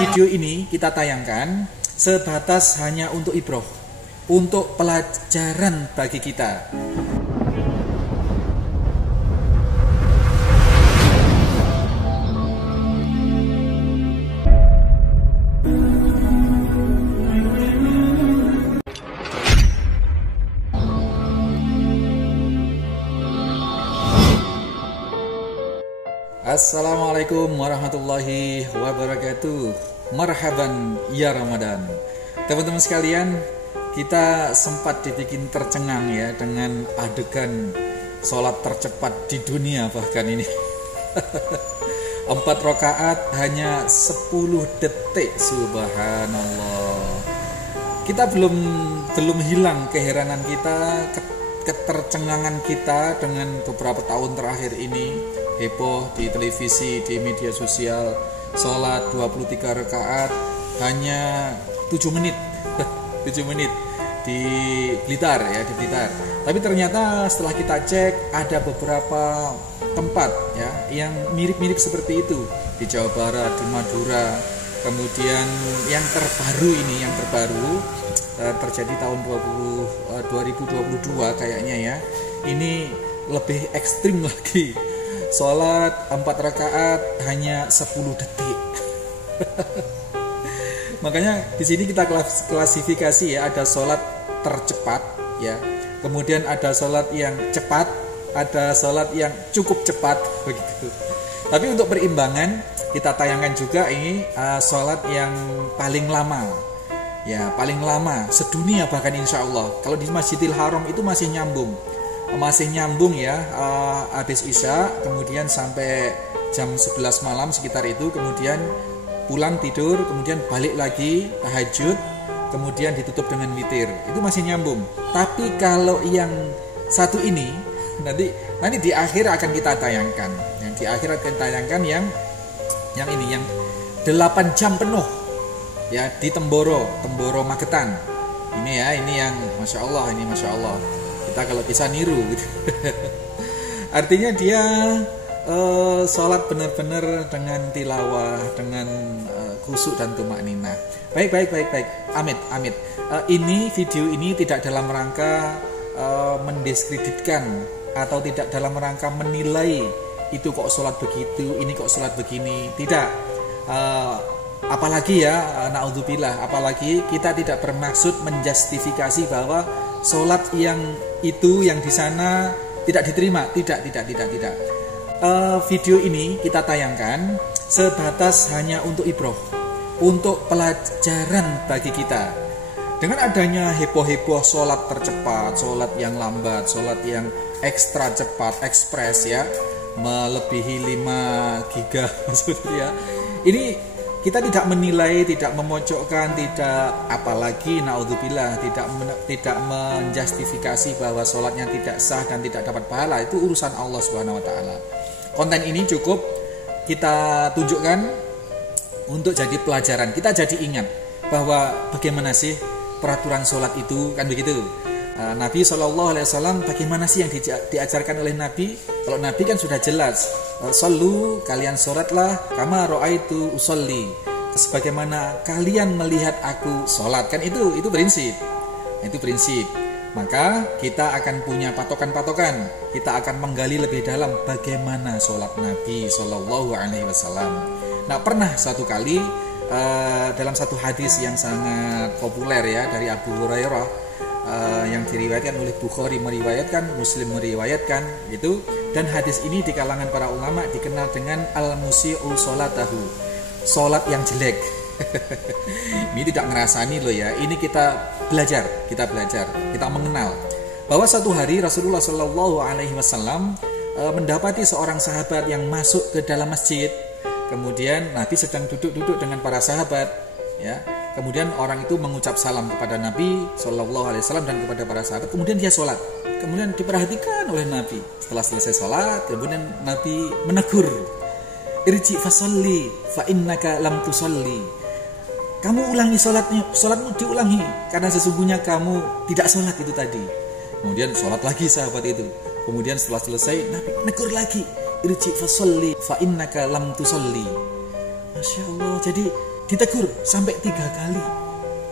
Video ini kita tayangkan sebatas hanya untuk ibroh, untuk pelajaran bagi kita. Assalamualaikum warahmatullahi wabarakatuh. Marhaban ya Ramadan. Teman-teman sekalian, kita sempat dibikin tercengang ya dengan adegan sholat tercepat di dunia bahkan ini. 4 rakaat hanya 10 detik, subhanallah. Kita belum hilang keheranan kita, ketercengangan kita dengan beberapa tahun terakhir ini. Heboh di televisi, di media sosial, sholat 23 rakaat hanya 7 menit 7 menit di Blitar ya, di Blitar. Tapi ternyata setelah kita cek ada beberapa tempat ya yang mirip-mirip seperti itu di Jawa Barat, di Madura. Kemudian yang terbaru ini, terjadi tahun 2022 kayaknya ya. Ini lebih ekstrim lagi. Sholat 4 rakaat hanya 10 detik. Makanya di sini kita klasifikasi ya, ada sholat tercepat ya, kemudian ada sholat yang cepat, ada sholat yang cukup cepat begitu. Tapi untuk perimbangan kita tayangkan juga ini sholat yang paling lama ya, paling lama sedunia bahkan insya Allah. Kalau di Masjidil Haram itu masih nyambung ya, habis Isya kemudian sampai jam 11 malam sekitar itu, kemudian pulang tidur, kemudian balik lagi tahajud, kemudian ditutup dengan witir, itu masih nyambung. Tapi kalau yang satu ini nanti di akhir akan kita tayangkan, yang ini yang 8 jam penuh ya di Temboro Magetan. Ini yang Masya Allah, kita kalau bisa niru gitu. Artinya dia sholat benar-benar dengan tilawah, dengan khusyuk dan tumakninah. Baik. Amit. Ini video ini tidak dalam rangka mendiskreditkan atau tidak dalam rangka menilai itu kok sholat begitu, ini kok sholat begini. Tidak. Apalagi ya, naudzubillah, apalagi kita tidak bermaksud menjustifikasi bahwa sholat yang itu, yang di sana tidak diterima. Tidak. Video ini kita tayangkan sebatas hanya untuk ibroh, untuk pelajaran bagi kita. Dengan adanya heboh-heboh sholat tercepat, sholat yang lambat, sholat yang ekstra cepat, ekspres ya, melebihi 5 giga maksudnya. Ini kita tidak menilai, tidak memojokkan, tidak, apalagi naudzubillah, tidak menjustifikasi bahwa sholatnya tidak sah dan tidak dapat pahala. Itu urusan Allah Subhanahu wa taala. Konten ini cukup kita tunjukkan untuk jadi pelajaran. Kita jadi ingat bahwa bagaimana sih peraturan sholat itu, kan begitu. Nabi SAW bagaimana sih yang diajarkan oleh Nabi? Kalau Nabi kan sudah jelas, sallu, kalian sholatlah kama ra'aitu usolli, sebagaimana kalian melihat aku sholat. Kan itu prinsip. Maka kita akan punya patokan-patokan. Kita akan menggali lebih dalam bagaimana sholat Nabi SAW. Nah, pernah satu kali dalam satu hadis yang sangat populer ya dari Abu Hurairah, yang diriwayatkan oleh Bukhari meriwayatkan, Muslim meriwayatkan gitu. Dan hadis ini di kalangan para ulama dikenal dengan al-musi'u sholatahu, sholat yang jelek. Ini tidak ngerasani loh ya. Ini kita belajar, kita mengenal bahwa satu hari Rasulullah SAW mendapati seorang sahabat yang masuk ke dalam masjid. Kemudian Nabi sedang duduk-duduk dengan para sahabat ya. Kemudian orang itu mengucap salam kepada Nabi SAW dan kepada para sahabat. Kemudian dia sholat. Kemudian diperhatikan oleh Nabi. Setelah selesai sholat, kemudian Nabi menegur, irji fasolli fa innaka lam tusolli. kamu ulangi sholatmu diulangi, karena sesungguhnya kamu tidak sholat itu tadi. Kemudian sholat lagi sahabat itu. Kemudian setelah selesai Nabi negur lagi, irji fasolli fa innaka lam tusolli. Masya Allah, jadi ditegur sampai 3 kali.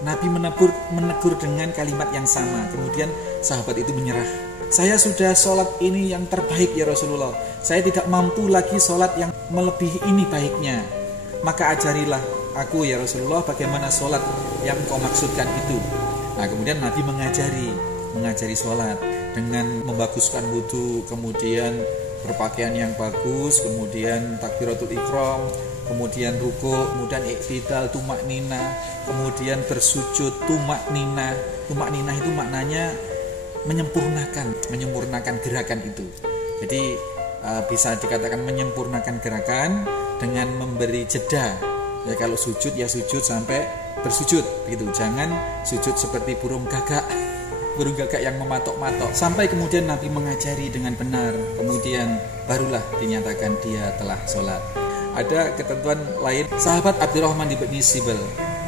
Nabi menegur dengan kalimat yang sama. Kemudian sahabat itu menyerah. Saya sudah sholat ini yang terbaik ya Rasulullah. Saya tidak mampu lagi sholat yang melebihi ini baiknya. Maka ajarilah aku ya Rasulullah bagaimana sholat yang kau maksudkan itu. Nah kemudian Nabi mengajari sholat dengan membaguskan wudu, kemudian berpakaian yang bagus, kemudian takbiratul ihram, kemudian ruku, kemudian iktidal, tumak nina, kemudian bersujud, tumak nina. Tumak nina itu maknanya menyempurnakan gerakan itu. Jadi bisa dikatakan menyempurnakan gerakan dengan memberi jeda. Ya kalau sujud ya sujud sampai bersujud gitu. Jangan sujud seperti burung gagak yang mematok-matok. Sampai kemudian Nabi mengajari dengan benar, kemudian barulah dinyatakan dia telah sholat. Ada ketentuan lain. Sahabat Abdurrahman bin Sibal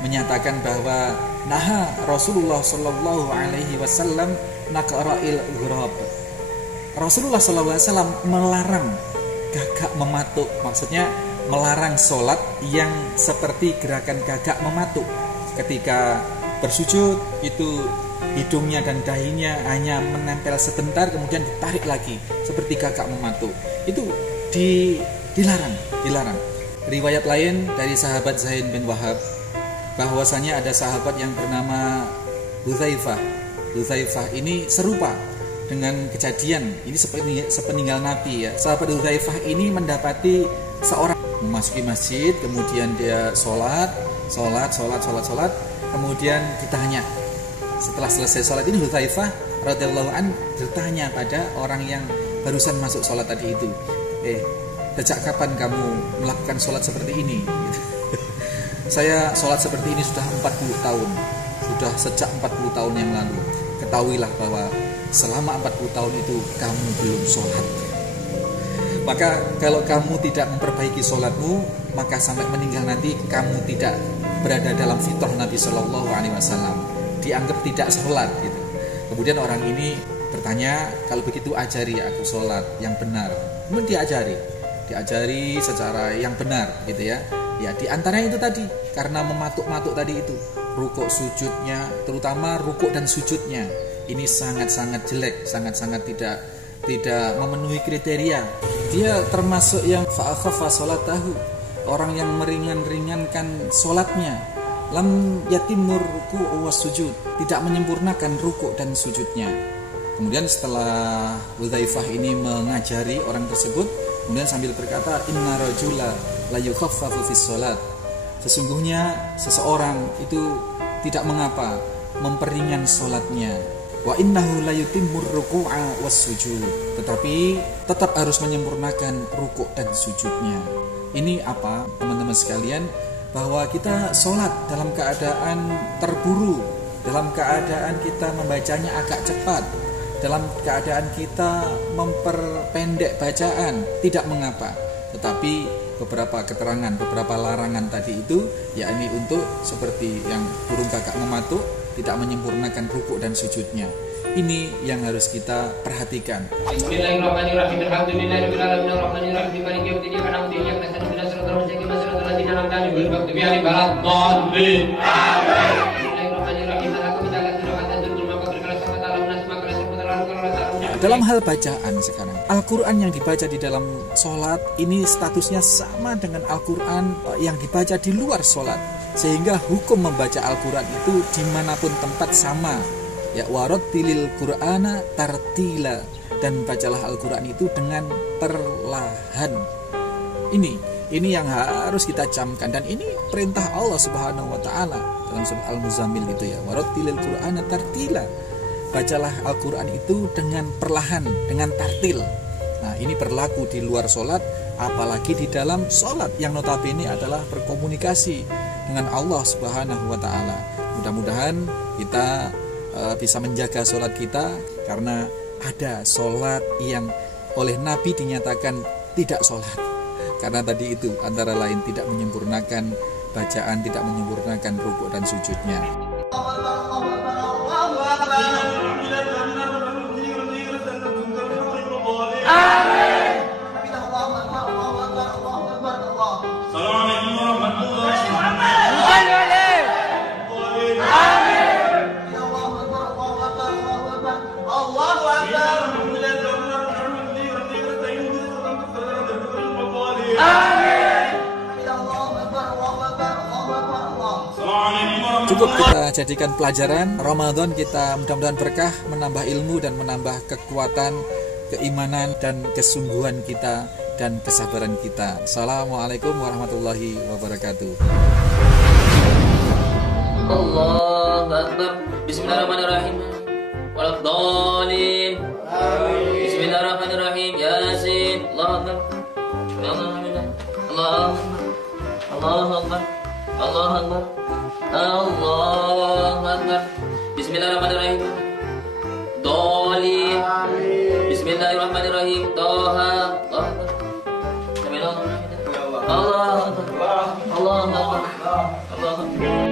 menyatakan bahwa naha Rasulullah Shallallahu Alaihi Wasallam naqra'il ghurab. Rasulullah Shallallahu Alaihi Wasallam melarang gagak mematuk, maksudnya melarang sholat yang seperti gerakan gagak mematuk. Ketika bersujud itu hidungnya dan dahinya hanya menempel sebentar, kemudian ditarik lagi seperti gagak mematuk. Itu dilarang. Riwayat lain dari sahabat Zaid bin Wahab bahwasanya ada sahabat yang bernama Hudzaifah ini serupa dengan kejadian ini sepeninggal Nabi ya. Sahabat Hudzaifah ini mendapati seorang memasuki masjid, kemudian dia sholat, kemudian ditanya. Setelah selesai sholat ini Hudzaifah radhiyallahu an bertanya pada orang yang barusan masuk sholat tadi itu, sejak kapan kamu melakukan sholat seperti ini? Saya sholat seperti ini sudah 40 tahun, sudah sejak 40 tahun yang lalu. Ketahuilah bahwa selama 40 tahun itu kamu belum sholat. Maka kalau kamu tidak memperbaiki sholatmu, maka sampai meninggal nanti kamu tidak berada dalam fitrah Nabi Shallallahu Alaihi Wasallam, dianggap tidak sholat gitu. Kemudian orang ini bertanya, kalau begitu ajari aku sholat yang benar. Kemudian diajari secara yang benar gitu ya. Ya diantaranya itu tadi, karena mematuk-matuk tadi itu, rukuk sujudnya, terutama rukuk dan sujudnya ini sangat-sangat jelek, sangat-sangat tidak memenuhi kriteria. Dia termasuk yang fa'akhafa sholatahu, orang yang meringankan sholatnya. Lam yatimur ruku' was sujud, tidak menyempurnakan rukuk dan sujudnya. Kemudian setelah Hudzaifah ini mengajari orang tersebut, kemudian sambil berkata, inna rajula la yukhaffafu fis sholat, sesungguhnya seseorang itu tidak mengapa memperingan sholatnya. Wa innahu la yutimmur ruku'a was sujud, tetapi tetap harus menyempurnakan rukuk dan sujudnya. Ini apa teman-teman sekalian? Bahwa kita sholat dalam keadaan terburu, dalam keadaan kita membacanya agak cepat, dalam keadaan kita memperpendek bacaan, tidak mengapa. Tetapi beberapa keterangan, beberapa larangan tadi itu, yakni untuk seperti yang burung gagak mematuk, tidak menyempurnakan rukuk dan sujudnya. Ini yang harus kita perhatikan. Bismillahirrahmanirrahim. Dalam hal bacaan sekarang, Al-Quran yang dibaca di dalam sholat ini statusnya sama dengan Al-Quran yang dibaca di luar sholat, sehingga hukum membaca Al-Quran itu dimanapun tempat sama. Ya warattilil Qur'ana tartila, dan bacalah Al-Quran itu dengan perlahan. Ini yang harus kita camkan, dan ini perintah Allah Subhanahu wa taala dalam surat Al-Muzammil gitu ya. Warattilil Qur'ana tartila. Bacalah Al-Quran itu dengan perlahan, dengan tartil. Nah ini berlaku di luar sholat, apalagi di dalam sholat yang notabene adalah berkomunikasi dengan Allah Subhanahu wa ta'ala. Mudah-mudahan kita bisa menjaga sholat kita, karena ada sholat yang oleh Nabi dinyatakan tidak sholat, karena tadi itu antara lain tidak menyempurnakan bacaan, tidak menyempurnakan rukuk dan sujudnya. Cukup kita jadikan pelajaran. Ramadan kita mudah-mudahan berkah, menambah ilmu dan menambah kekuatan, keimanan dan kesungguhan kita dan kesabaran kita. Assalamualaikum warahmatullahi wabarakatuh. Allahu Akbar. Bismillahirrahmanirrahim. Waladhdallin. Bismillahirrahmanirrahim. Yasin. Allahu Akbar. Allahu Akbar. Allahu Akbar. Allahu Akbar. Allahu Akbar. Bismillahirrahmanirrahim. Dhalin. Bismillahirrahmanirrahim. Taha. Allahu Akbar. Allahu Akbar. Allahu Akbar. Allahu Akbar.